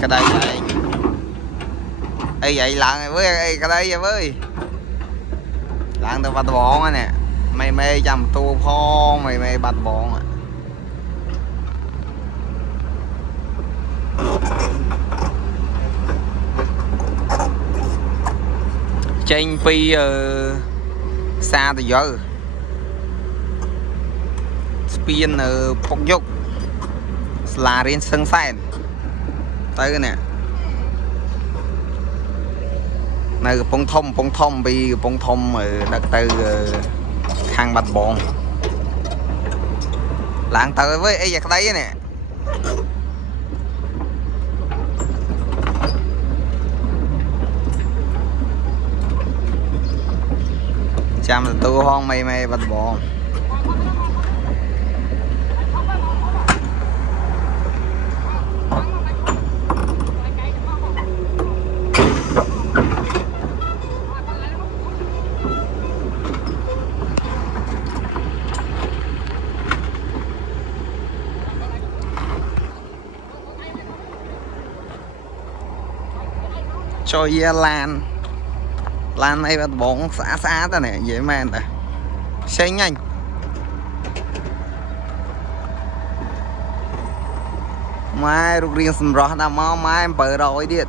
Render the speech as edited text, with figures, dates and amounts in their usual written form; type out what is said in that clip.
cái đây vậy ấy vậy lần với cái đây vậy với lần tao bắt bọn nè mày mê chăm tu phong mày mê bắt bọn à. Trên phi xa từ giờ spin ở phục dục là riêng sân sen tới nè nơi phong thông bị phong thông ở đất từ hàng bạch bọn lạng tới với ấy giặc đấy nè chăm là tu hoang mày mày bạch bọn cho ye lan này bắt bóng xa ta này dễ men ta xe nhanh mai rục riêng sầm rõ đã mau mai em bờ rồi điện